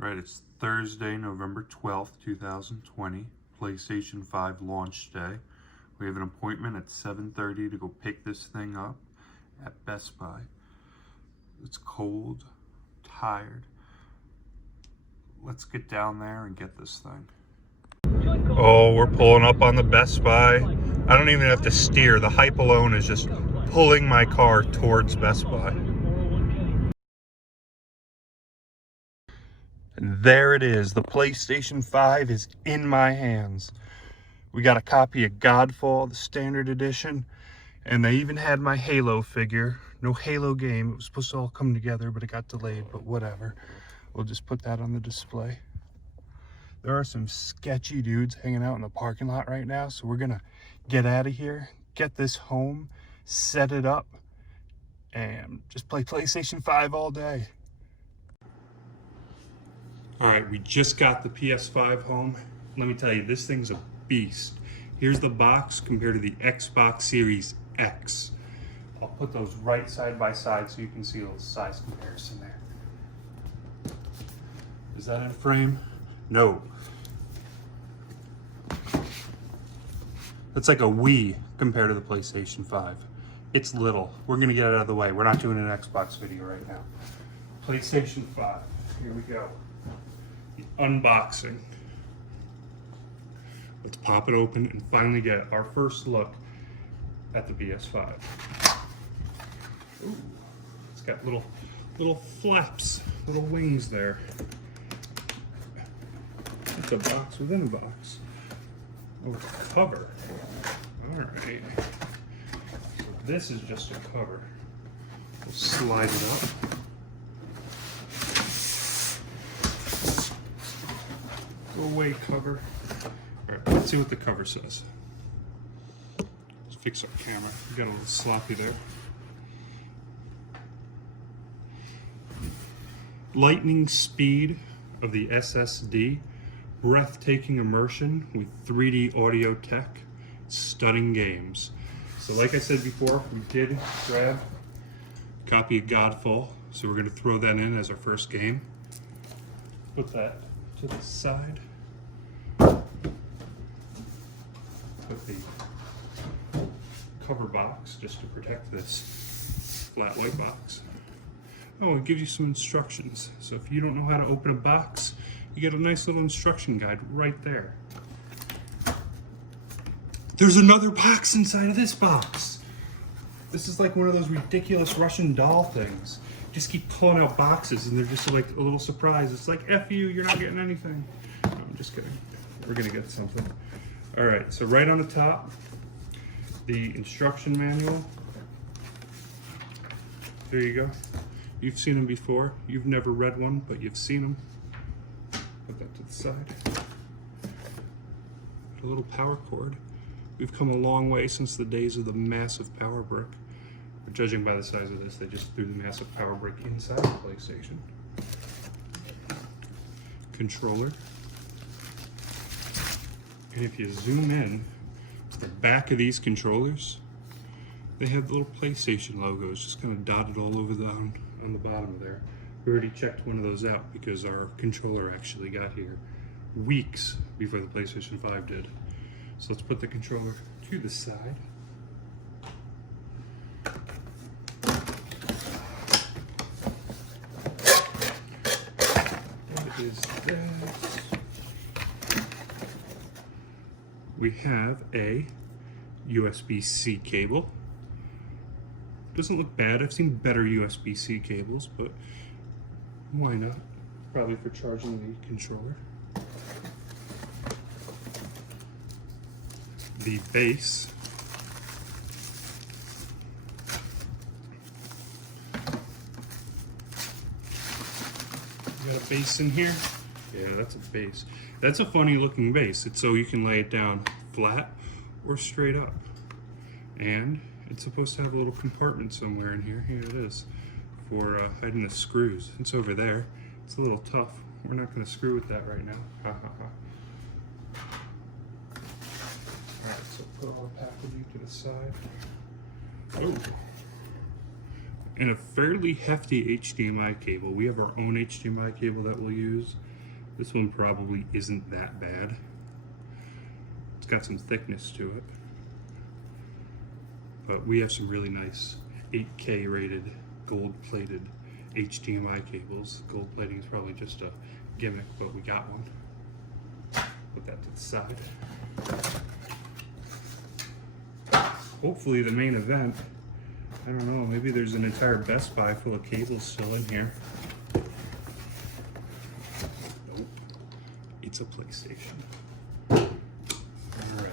Right, it's Thursday, November 12th, 2020, PlayStation 5 launch day. We have an appointment at 7:30 to go pick this thing up at Best Buy. It's cold, tired. Let's get down there and get this thing. Oh, we're pulling up on the Best Buy. I don't even have to steer. The hype alone is just pulling my car towards Best Buy. And there it is. The PlayStation 5 is in my hands. We got a copy of Godfall, the standard edition, and they even had my Halo figure. No Halo game. It was supposed to all come together, but it got delayed, but whatever. We'll just put that on the display. There are some sketchy dudes hanging out in the parking lot right now, so we're gonna get out of here, get this home, set it up, and just play PlayStation 5 all day. All right, we just got the PS5 home. Let me tell you, this thing's a beast. Here's the box compared to the Xbox Series X. I'll put those right side by side so you can see a little size comparison there. Is that in frame? No. That's like a Wii compared to the PlayStation 5. It's little. We're gonna get it out of the way. We're not doing an Xbox video right now. PlayStation 5, here we go. The unboxing. Let's pop it open and finally get our first look at the PS5. Ooh, it's got little flaps, little wings there. It's a box within a box. Oh, it's a cover. All right. So this is just a cover. We'll slide it up. Go away, cover. All right, let's see what the cover says. Let's fix our camera. We got a little sloppy there. Lightning speed of the SSD. Breathtaking immersion with 3D audio tech. Stunning games. So like I said before, we did grab a copy of Godfall. So we're going to throw that in as our first game. Put that to the side. Put the cover box just to protect this flat white box. Oh, it gives you some instructions. So if you don't know how to open a box, you get a nice little instruction guide right there. There's another box inside of this box. This is like one of those ridiculous Russian doll things. Just keep pulling out boxes and they're just like a little surprise. It's like, F you, you're not getting anything. No, I'm just kidding. We're gonna get something. All right, so right on the top, the instruction manual. There you go. You've seen them before. You've never read one, but you've seen them. Put that to the side. A little power cord. We've come a long way since the days of the massive power brick. But judging by the size of this, they just threw the massive power brick inside the PlayStation. Controller. And if you zoom in to the back of these controllers, they have the little PlayStation logos just kind of dotted all over on the bottom of there. We already checked one of those out because our controller actually got here weeks before the PlayStation 5 did. So let's put the controller to the side. What is this? We have a USB-C cable. Doesn't look bad. I've seen better USB-C cables, but why not? Probably for charging the controller. The base. You got a base in here? Yeah, that's a base. That's a funny looking base. It's so you can lay it down flat or straight up. And it's supposed to have a little compartment somewhere in here. Here it is. For hiding the screws. It's over there. It's a little tough. We're not going to screw with that right now. Ha ha ha. Alright, so put all the packaging to the side. Oh! and a fairly hefty HDMI cable. We have our own HDMI cable that we'll use. This one probably isn't that bad. It's got some thickness to it. But we have some really nice 8K rated, gold-plated HDMI cables. Gold plating is probably just a gimmick, but we got one. Put that to the side. Hopefully the main event, I don't know, maybe there's an entire Best Buy full of cables still in here. Nope, it's a PlayStation. All right.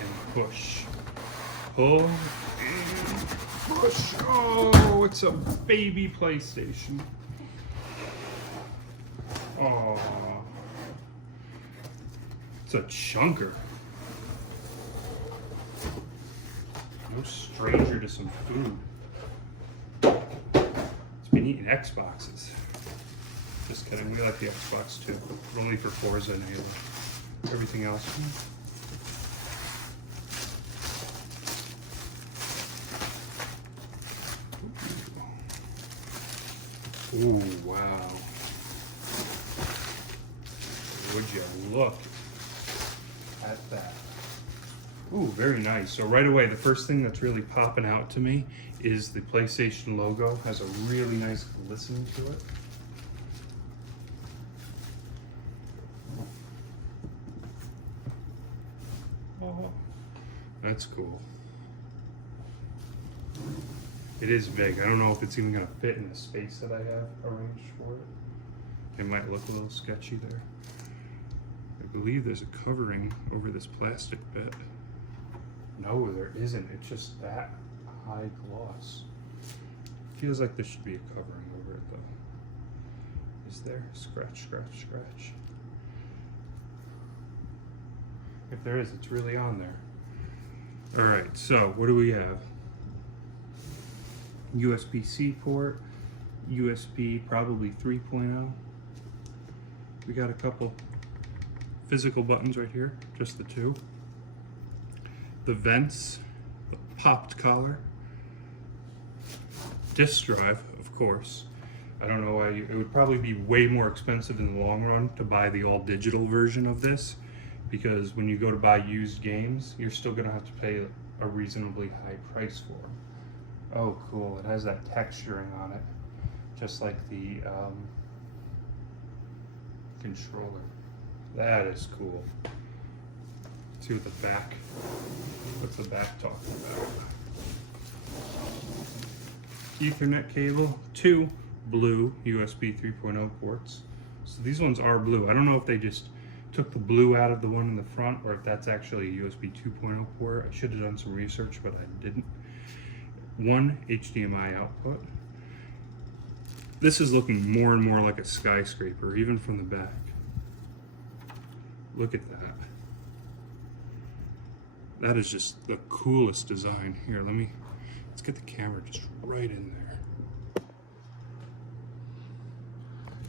And push. Pull and push. Oh, it's a baby PlayStation. Oh, it's a chunker. No stranger to some food. It's been eating Xboxes. Just kidding, we like the Xbox too, but only for Forza and Halo. Everything else. Ooh, wow. Would you look at that? Ooh, very nice. So right away, the first thing that's really popping out to me is the PlayStation logo. Has a really nice glisten to it. Oh, that's cool. It is big. I don't know if it's even gonna fit in the space that I have arranged for it. It might look a little sketchy there. I believe there's a covering over this plastic bit. No, there isn't. It's just that high gloss. Feels like there should be a covering over it though. Is there? Scratch, scratch, scratch. If there is, it's really on there. All right, so what do we have? USB-C port, USB probably 3.0. We got a couple physical buttons right here, just the two. The vents, the popped collar, disk drive, of course. I don't know why it would probably be way more expensive in the long run to buy the all digital version of this, because when you go to buy used games, you're still gonna have to pay a reasonably high price for them. Oh, cool, it has that texturing on it, just like the controller. That is cool. Let's see what the back, what's the back talking about? Ethernet cable, 2 blue USB 3.0 ports. So these ones are blue. I don't know if they just took the blue out of the one in the front or if that's actually a USB 2.0 port. I should have done some research, but I didn't. 1 HDMI output. This is looking more and more like a skyscraper, even from the back. Look at that. That is just the coolest design. Here, let's get the camera just right in there.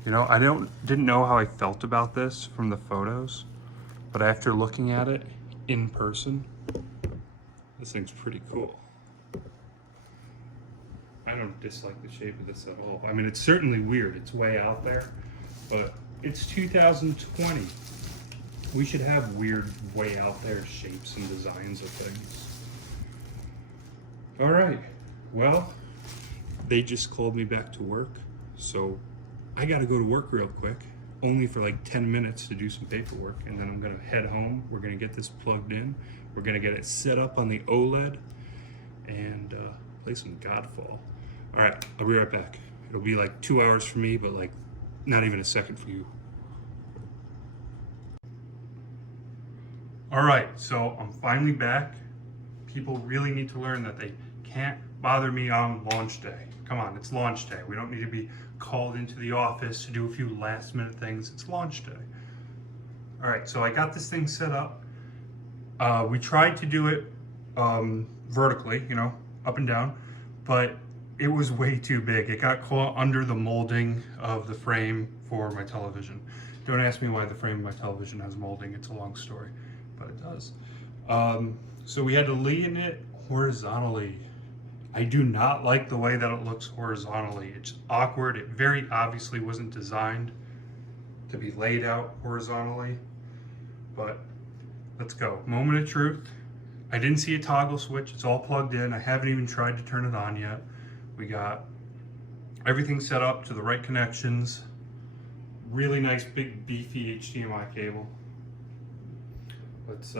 You know, I didn't know how I felt about this from the photos, but after looking at it in person, this thing's pretty cool. I don't dislike the shape of this at all. I mean, it's certainly weird. It's way out there, but it's 2020. We should have weird, way out there shapes and designs of things. All right, well, they just called me back to work, so I gotta go to work real quick, only for like 10 minutes to do some paperwork, and then I'm gonna head home. We're gonna get this plugged in. We're gonna get it set up on the OLED and play some Godfall. All right, I'll be right back. It'll be like 2 hours for me, but like not even a second for you. All right, so I'm finally back. People really need to learn that they can't bother me on launch day. Come on, it's launch day. We don't need to be called into the office to do a few last minute things. It's launch day. All right, so I got this thing set up. We tried to do it vertically, you know, up and down, but it was way too big. It got caught under the molding of the frame for my television. Don't ask me why the frame of my television has molding. It's a long story, but it does. So we had to lean it horizontally. I do not like the way that it looks horizontally. It's awkward. It very obviously wasn't designed to be laid out horizontally, but let's go. Moment of truth. I didn't see a toggle switch. It's all plugged in. I haven't even tried to turn it on yet. We got everything set up to the right connections. Really nice, big, beefy HDMI cable. Let's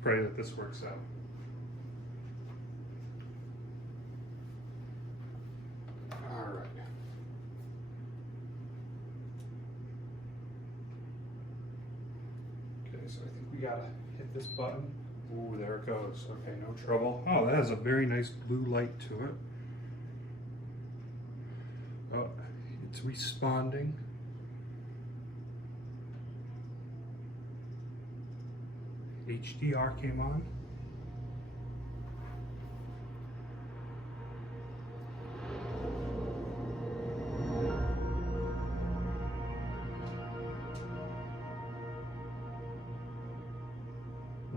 pray that this works out. All right. Okay, so I think we gotta hit this button. Ooh, there it goes. Okay, no trouble. Oh, that has a very nice blue light to it. Oh, it's responding. HDR came on.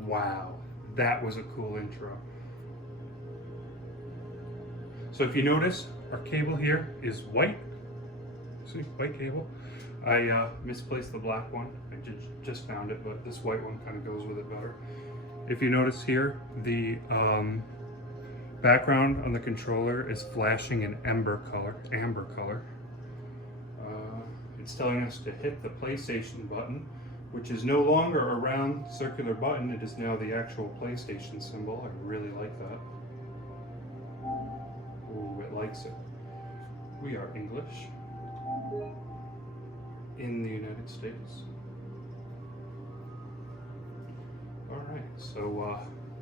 Wow, that was a cool intro. So if you notice, our cable here is white. See, white cable. I misplaced the black one. I just found it, but this white one kind of goes with it better. If you notice here, the background on the controller is flashing an amber color. It's telling us to hit the PlayStation button, which is no longer a round circular button. It is now the actual PlayStation symbol. I really like that. Ooh, it likes it. We are English in the United States. All right, so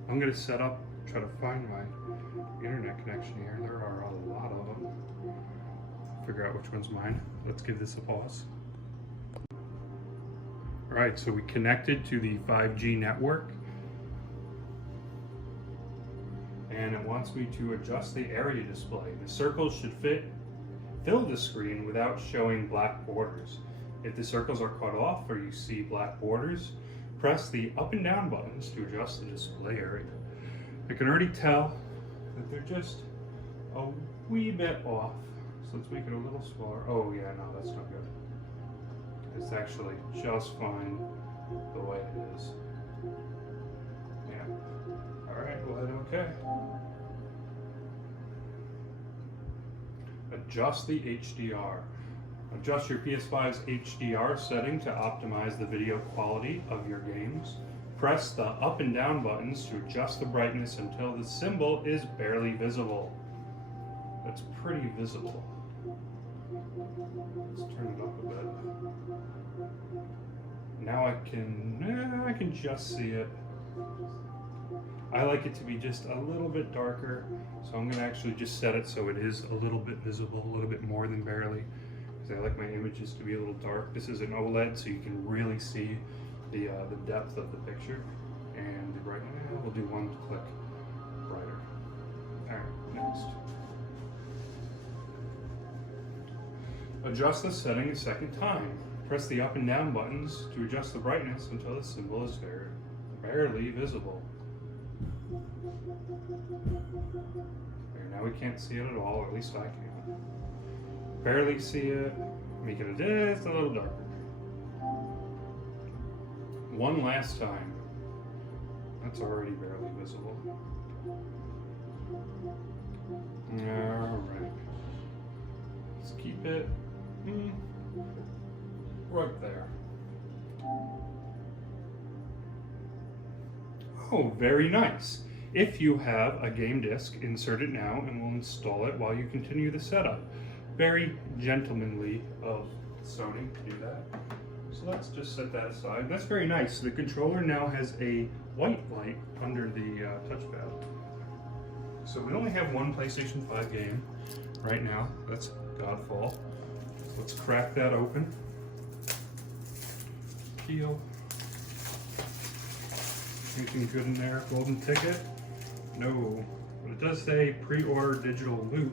I'm gonna set up, try to find my internet connection here. There are a lot of them. Figure out which one's mine. Let's give this a pause. All right, so we connected to the 5G network. And it wants me to adjust the area display. The circles should fill the screen without showing black borders. If the circles are cut off or you see black borders, press the up and down buttons to adjust the display area. I can already tell that they're just a wee bit off. So let's make it a little smaller. Oh yeah, no, that's not good. It's actually just fine the way it is. Yeah. All right, we'll hit OK. Adjust the HDR. Adjust your PS5's HDR setting to optimize the video quality of your games. Press the up and down buttons to adjust the brightness until the symbol is barely visible. That's pretty visible. Let's turn it up a bit. Now I can just see it. I like it to be just a little bit darker, so I'm going to actually just set it so it is a little bit visible, a little bit more than barely, because I like my images to be a little dark. This is an OLED, so you can really see the depth of the picture, and the brightness. We'll do one click brighter. All right, next. Adjust the setting a second time. Press the up and down buttons to adjust the brightness until the symbol is barely visible. There, now we can't see it at all, or at least I can't. Barely see it. Make it just a little darker. One last time. That's already barely visible. Alright. Let's keep it right there. Oh, very nice. If you have a game disc, insert it now and we'll install it while you continue the setup. Very gentlemanly of Sony to do that. So let's just set that aside. That's very nice. The controller now has a white light under the touchpad. So we only have one PlayStation 5 game right now. That's Godfall. So let's crack that open. Peel. Anything good in there? Golden ticket? No. But it does say pre-order digital loot.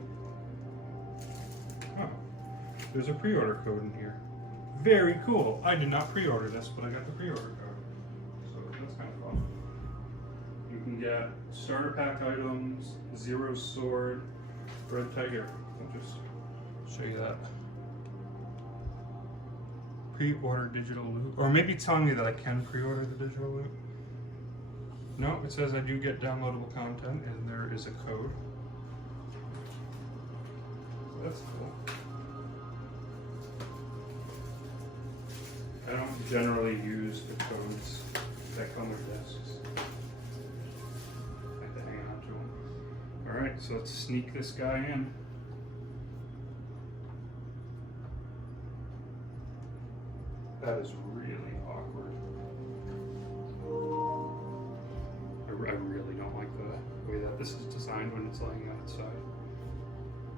Oh, there's a pre-order code in here. Very cool. I did not pre-order this, but I got the pre-order code. So that's kind of fun. You can get starter pack items, Zero Sword, Red Tiger. I'll just show you that. Pre-order digital loot. Or maybe it's telling me that I can pre-order the digital loot. No, it says I do get downloadable content and there is a code. So that's cool. I don't generally use the codes that come with discs. I like to hang on to them. Alright, so let's sneak this guy in. That is really awkward. I really don't like the way that this is designed when it's laying outside.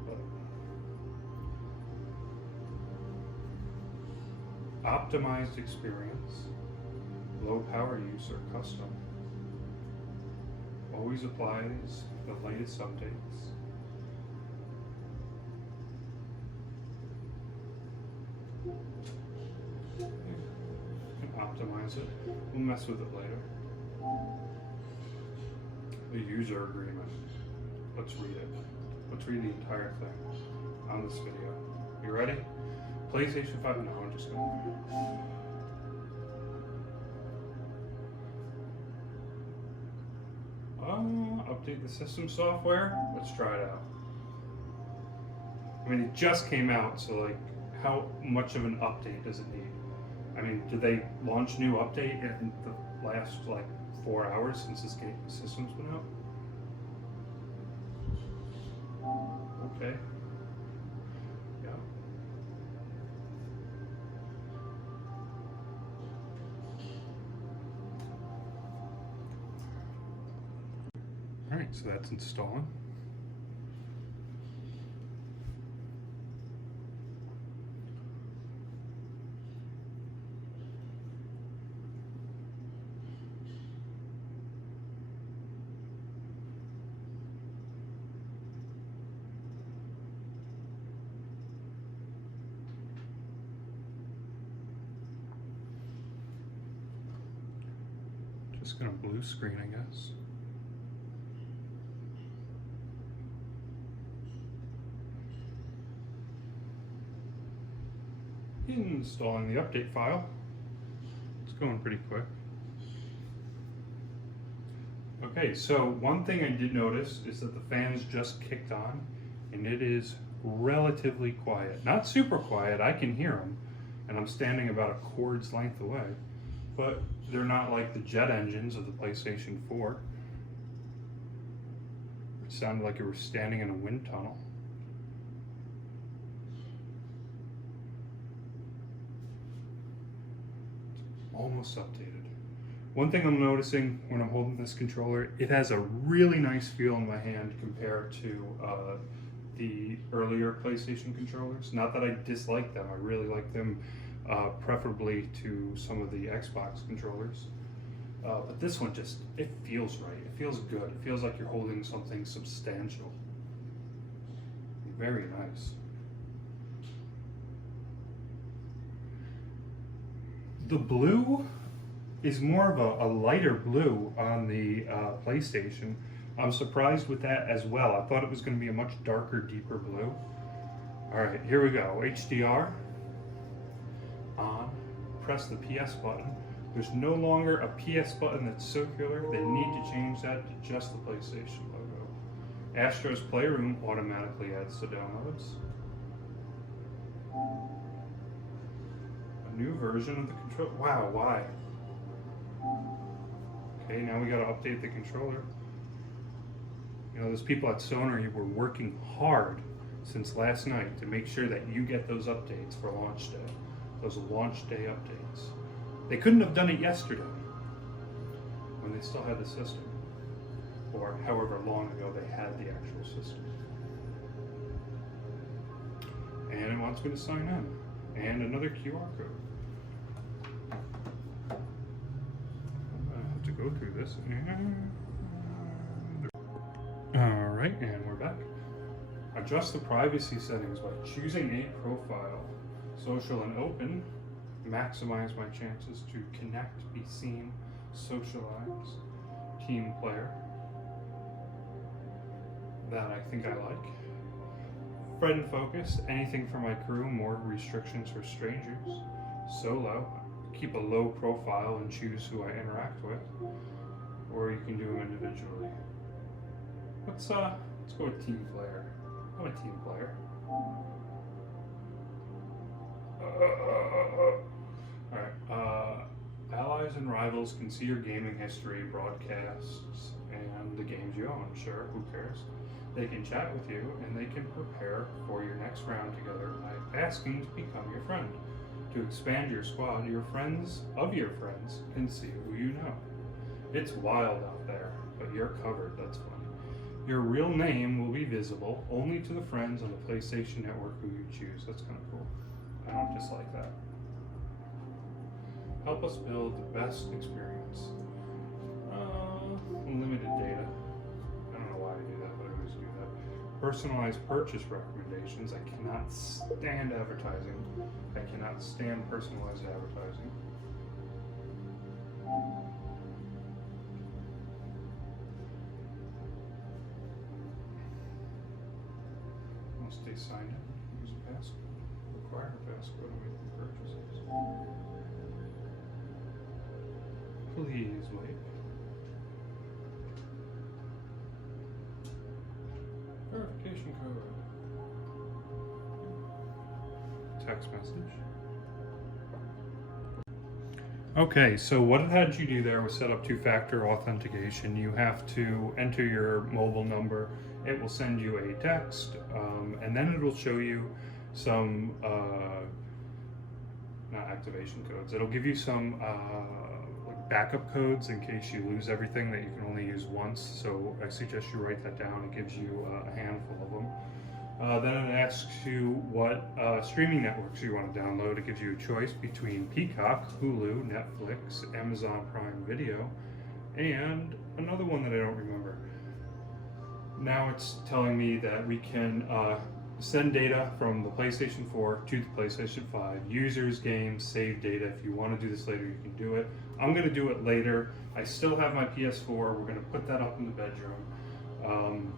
But optimized experience, low power use or custom. Always applies the latest updates. Optimize it. We'll mess with it later. The user agreement. Let's read it. Let's read the entire thing on this video. You ready? PlayStation 5. No, I'm just going. Update the system software. Let's try it out. I mean, it just came out, so like, how much of an update does it need? I mean, did they launch new update in the last like 4 hours since this system's been out? Okay. Yeah. All right, so that's installing. Just gonna blue screen, I guess. Installing the update file. It's going pretty quick. Okay, so one thing I did notice is that the fans just kicked on and it is relatively quiet. Not super quiet, I can hear them, and I'm standing about a cord's length away, but they're not like the jet engines of the PlayStation 4. It sounded like you were standing in a wind tunnel. Almost updated. One thing I'm noticing when I'm holding this controller, it has a really nice feel in my hand compared to the earlier PlayStation controllers. Not that I dislike them, I really like them preferably to some of the Xbox controllers. But this one just, it feels right. It feels good. It feels like you're holding something substantial. Very nice. The blue is more of a lighter blue on the PlayStation. I'm surprised with that as well. I thought it was going to be a much darker, deeper blue. All right, here we go. HDR. On. Press the PS button. There's no longer a PS button that's circular. They need to change that to just the PlayStation logo. Astro's Playroom automatically adds to downloads. A new version of the controller. Wow, why? Okay, now we got to update the controller. You know, those people at Sony were working hard since last night to make sure that you get those updates for launch day. Those launch day updates. They couldn't have done it yesterday when they still had the system, or however long ago they had the actual system. And it wants me to sign in. And another QR code. To go through this. Alright, and we're back. Adjust the privacy settings by choosing a profile. Social and open. maximize my chances to connect, be seen, socialize, team player. That I think I like. Friend focused, anything for my crew, more restrictions for strangers. Solo, keep a low profile and choose who I interact with. Or you can do them individually. Let's go with team player. I'm a team player. Alright, allies and rivals can see your gaming history, broadcasts, and the games you own. Sure, who cares? They can chat with you, and they can prepare for your next round together by asking to become your friend. To expand your squad, your friends of your friends can see who you know. It's wild out there, but you're covered, that's funny. Your real name will be visible only to the friends on the PlayStation Network who you choose. That's kind of cool. I don't dislike that. Help us build the best experience. Unlimited data. I don't know why I do that, but I always do that. Personalized purchase recommendations. I cannot stand advertising. I cannot stand personalized advertising. I'll stay signed in. Use a passcode. Require a passcode to make the purchases. Please wait. Verification code. Text message. Okay, so what it had you do there was set up two-factor authentication. You have to enter your mobile number. It will send you a text, and then it will show you some, not activation codes. It'll give you some like backup codes in case you lose everything that you can only use once. So I suggest you write that down. It gives you a handful of them. Then it asks you what streaming networks you want to download. It gives you a choice between Peacock, Hulu, Netflix, Amazon Prime Video, and another one that I don't remember. Now it's telling me that we can send data from the PlayStation 4 to the PlayStation 5. Users, games, save data. If you want to do this later, you can do it. I'm going to do it later. I still have my PS4. We're going to put that up in the bedroom.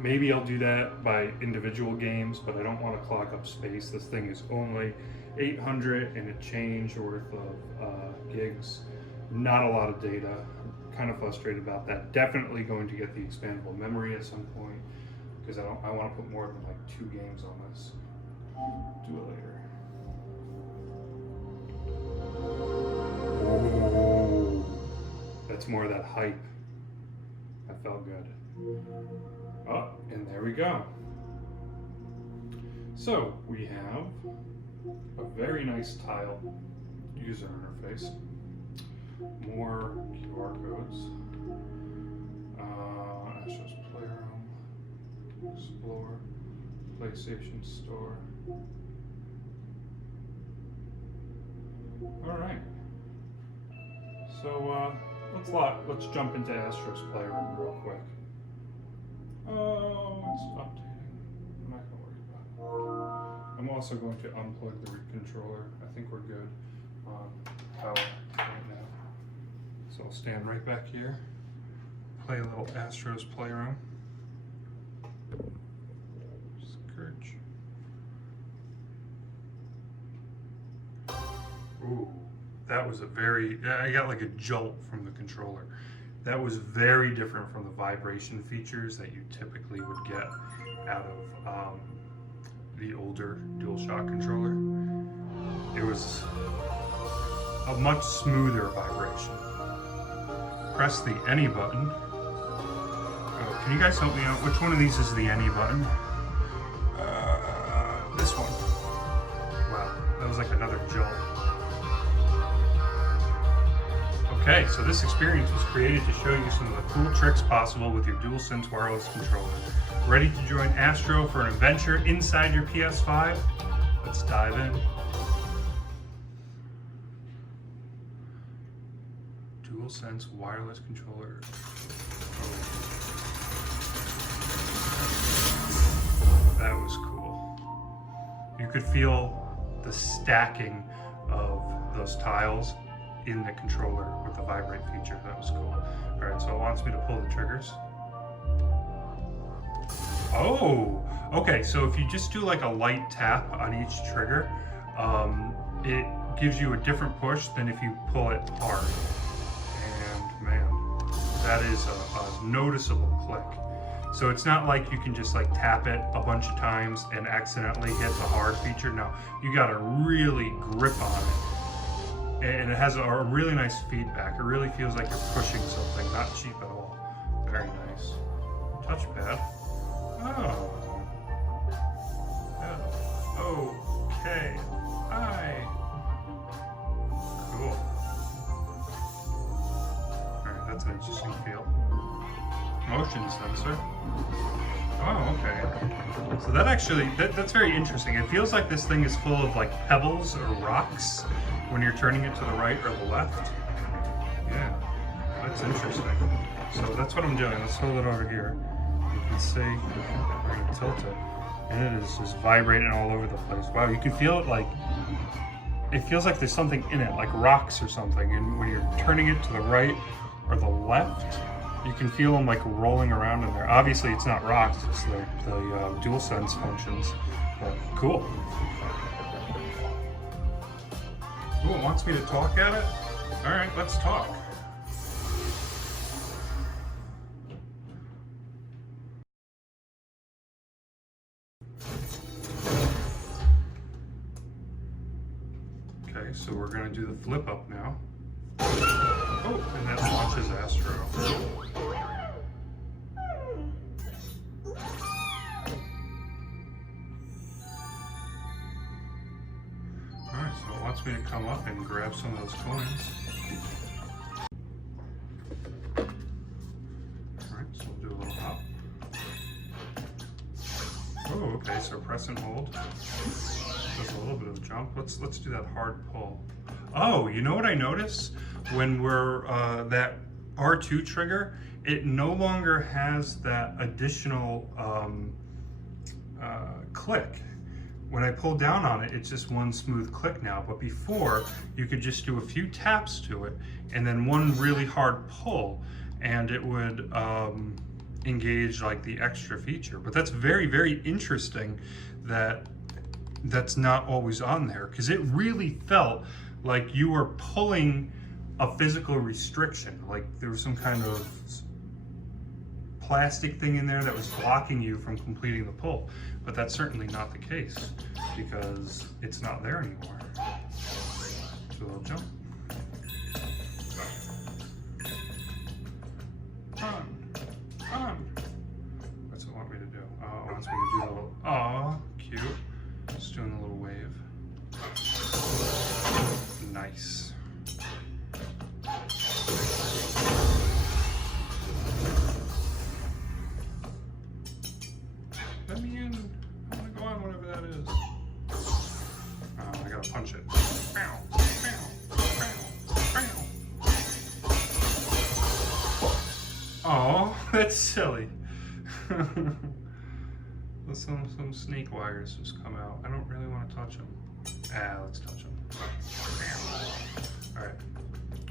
Maybe I'll do that by individual games, but I don't want to clog up space. This thing is only 800 and a change worth of gigs. Not a lot of data. I'm kind of frustrated about that. Definitely going to get the expandable memory at some point, because I want to put more than like 2 games on this. Do it later. Oh, that's more of that hype. That felt good. Oh, and there we go. So we have a very nice tile user interface. More QR codes. Astro's Playroom, Explore, PlayStation Store. All right. So let's jump into Astro's Playroom real quick. Oh, it's updating. I'm not gonna worry about it. I'm also going to unplug the controller. I think we're good on power right now. So I'll stand right back here, play a little Astro's Playroom. Scourge. Ooh, that was I got like a jolt from the controller. That was very different from the vibration features that you typically would get out of the older DualShock controller. It was a much smoother vibration. Press the any button. Oh, can you guys help me out? Which one of these is the any button? This one. Wow, that was like another jolt. Okay, so this experience was created to show you some of the cool tricks possible with your DualSense wireless controller. Ready to join Astro for an adventure inside your PS5? Let's dive in. DualSense wireless controller. Oh. That was cool. You could feel the stacking those tiles in the controller with the vibrate feature. That was cool. All right, so it wants me to pull the triggers. Oh, okay, so if you just do like a light tap on each trigger, it gives you a different push than if you pull it hard. And man, that is a noticeable click. So it's not like you can just like tap it a bunch of times and accidentally hit the hard feature. No, you gotta really grip on it. And it has a really nice feedback. It really feels like you're pushing something, not cheap at all. Very nice. Touchpad. Oh. Okay. Hi. Cool. Alright, that's an interesting feel. Motion sensor. Oh, okay. So that actually, that's very interesting. It feels like this thing is full of like pebbles or rocks when you're turning it to the right or the left. Yeah, that's interesting. So that's what I'm doing. Let's hold it over here. You can see, we're gonna tilt it. And it is just vibrating all over the place. Wow, you can feel it like, it feels like there's something in it, like rocks or something. And when you're turning it to the right or the left, you can feel them like rolling around in there. Obviously it's not rocks, it's the DualSense functions, but cool. Ooh, it wants me to talk at it? All right, let's talk. Okay, so we're gonna do the flip up now. Oh, and that launches Astro. Alright, so it wants me to come up and grab some of those coins. Alright, so we'll do a little hop. Oh, okay, so press and hold. Does a little bit of a jump. Let's do that hard pull. Oh, you know what I noticed? When we're that R2 trigger, it no longer has that additional click. When I pull down on it, it's just one smooth click now. But before, you could just do a few taps to it and then one really hard pull, and it would engage like the extra feature. But that's very, very interesting that that's not always on there, because it really felt like you were pulling a physical restriction, like there was some kind of plastic thing in there that was blocking you from completing the pull. But that's certainly not the case, because it's not there anymore. So I'll jump. On. What's it want me to do? Oh, it wants me to do the little, aw, cute. Just doing the little wave. Nice. Let me in. I want to go on, whatever that is. Oh, I gotta punch it. Bow, bow, bow, bow. Oh, that's silly. Some snake wires just come out. I don't really want to touch them. Let's touch them. Alright,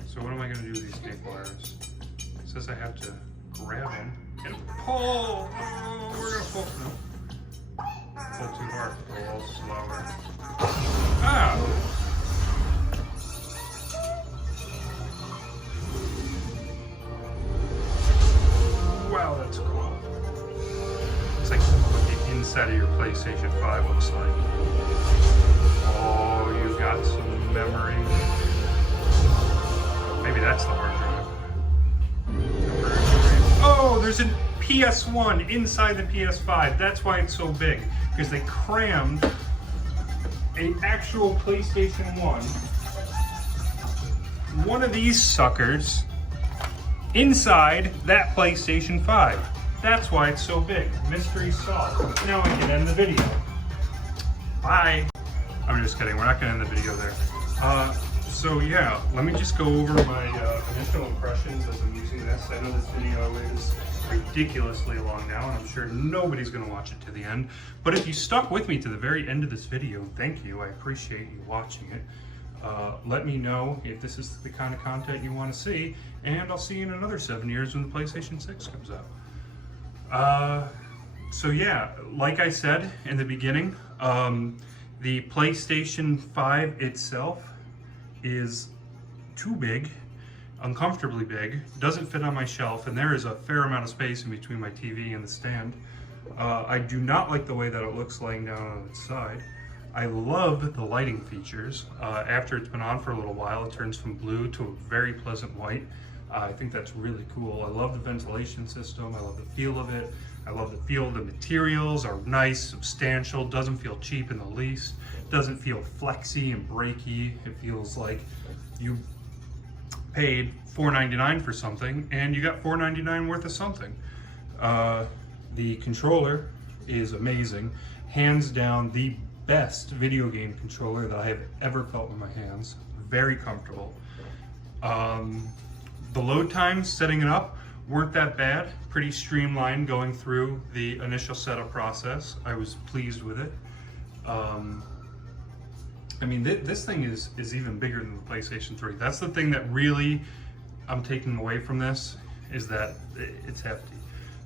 so what am I going to do with these snake wires? It says I have to grab them and pull. Oh, we're going to pull. No. Pull too hard. Pull slower. Ah! Wow, that's cool. It's like what the inside of your PlayStation 5 looks like. Oh, you've got some memory. Maybe that's the hard drive. Oh, there's a PS1 inside the PS5. That's why it's so big, because they crammed an actual PlayStation 1 of these suckers inside that PlayStation 5. That's why it's so big. Mystery solved. Now I can end the video. Bye. I'm just kidding. We're not going to end the video there. So yeah, let me just go over my initial impressions as I'm using this. I know this video is ridiculously long now, and I'm sure nobody's going to watch it to the end. But if you stuck with me to the very end of this video, thank you. I appreciate you watching it. Let me know if this is the kind of content you want to see, and I'll see you in another 7 years when the PlayStation 6 comes out. So yeah, like I said in the beginning, the PlayStation 5 itself is too big, uncomfortably big, doesn't fit on my shelf, and there is a fair amount of space in between my TV and the stand. I do not like the way that it looks laying down on its side. I love the lighting features. After it's been on for a little while, it turns from blue to a very pleasant white. I think that's really cool. I love the ventilation system. I love the feel of it. I love the feel of the materials are nice, substantial, doesn't feel cheap in the least, doesn't feel flexy and breaky. It feels like you paid $4.99 for something and you got $4.99 worth of something. The controller is amazing. Hands down the best video game controller that I have ever felt in my hands. Very comfortable. The load times setting it up weren't that bad. Pretty streamlined going through the initial setup process. I was pleased with it. I mean, this thing is even bigger than the PlayStation 3. That's the thing that really I'm taking away from this, is that it's hefty.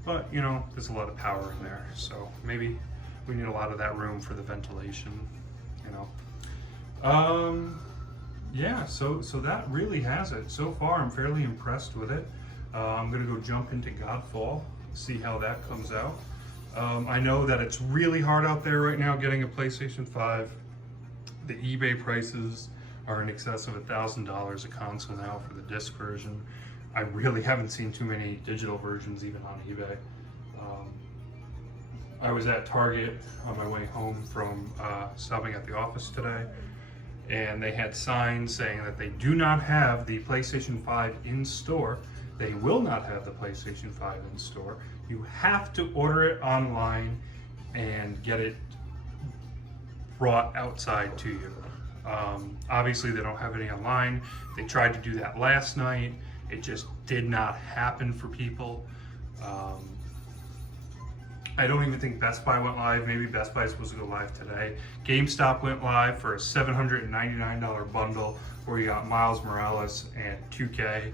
But, you know, there's a lot of power in there, so maybe we need a lot of that room for the ventilation, you know. Yeah, so that really has it. So far, I'm fairly impressed with it. I'm gonna go jump into Godfall, see how that comes out. I know that it's really hard out there right now getting a PlayStation 5. The eBay prices are in excess of $1,000 a console now for the disc version. I really haven't seen too many digital versions even on eBay. I was at Target on my way home from stopping at the office today, and they had signs saying that they do not have the PlayStation 5 in store. They will not have the PlayStation 5 in store. You have to order it online and get it brought outside to you. Obviously they don't have any online. They tried to do that last night. It just did not happen for people. I don't even think Best Buy went live. Maybe Best Buy is supposed to go live today. GameStop went live for a $799 bundle where you got Miles Morales and 2K.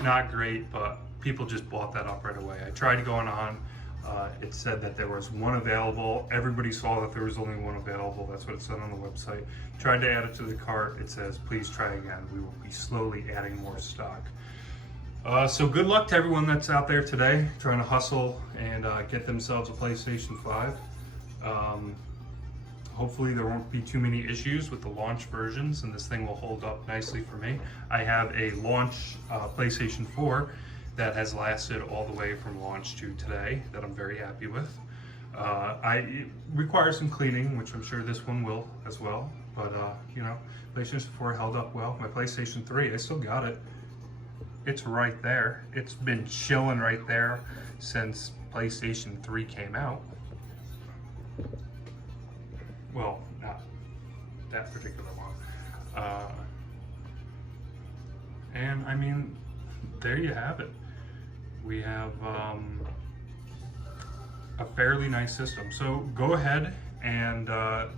Not great, but people just bought that up right away. I tried going on. It said that there was one available. Everybody saw that there was only one available. That's what it said on the website. Tried to add it to the cart. It says, please try again. We will be slowly adding more stock. So good luck to everyone that's out there today trying to hustle and get themselves a PlayStation 5. Hopefully there won't be too many issues with the launch versions, and this thing will hold up nicely for me. I have a launch PlayStation 4 that has lasted all the way from launch to today that I'm very happy with. It requires some cleaning, which I'm sure this one will as well, but you know, PlayStation 4 held up well. My PlayStation 3, I still got it. It's right there. It's been chilling right there since PlayStation 3 came out. Well, not that particular one. And I mean, there you have it. We have a fairly nice system. So go ahead and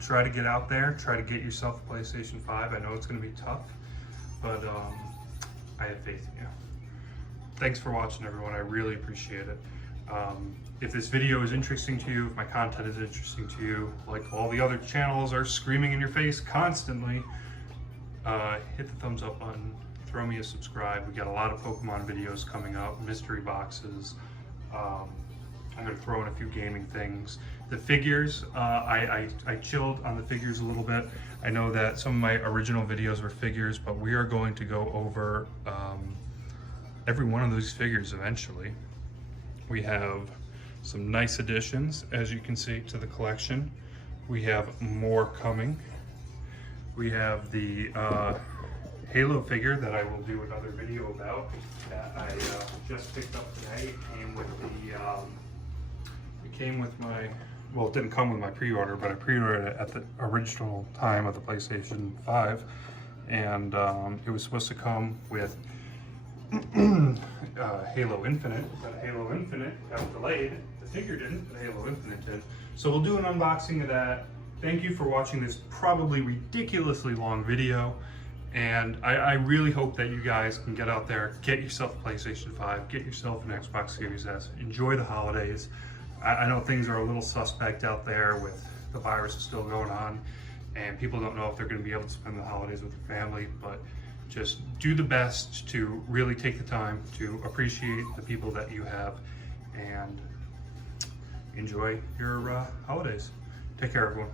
try to get out there, try to get yourself a PlayStation 5. I know it's going to be tough, but I have faith in you. Thanks for watching, everyone. I really appreciate it. If this video is interesting to you, if my content is interesting to you, like all the other channels are screaming in your face constantly, hit the thumbs up button, throw me a subscribe. We got a lot of Pokemon videos coming up, mystery boxes. I'm going to throw in a few gaming things. The figures, I chilled on the figures a little bit. I know that some of my original videos were figures, but we are going to go over every one of those figures eventually. We have some nice additions, as you can see, to the collection. We have more coming. We have the Halo figure that I will do another video about that I just picked up today. It came with my, well, it didn't come with my pre-order, but I pre-ordered it at the original time of the PlayStation 5, and it was supposed to come with Halo Infinite, but Halo Infinite got delayed. The figure didn't, but Halo Infinite did. So we'll do an unboxing of that thank you for watching this probably ridiculously long video. And I really hope that you guys can get out there, get yourself a PlayStation 5, get yourself an Xbox Series S, enjoy the holidays. I know things are a little suspect out there with the virus is still going on, and people don't know if they're going to be able to spend the holidays with their family, but just do the best to really take the time to appreciate the people that you have and enjoy your holidays. Take care, everyone.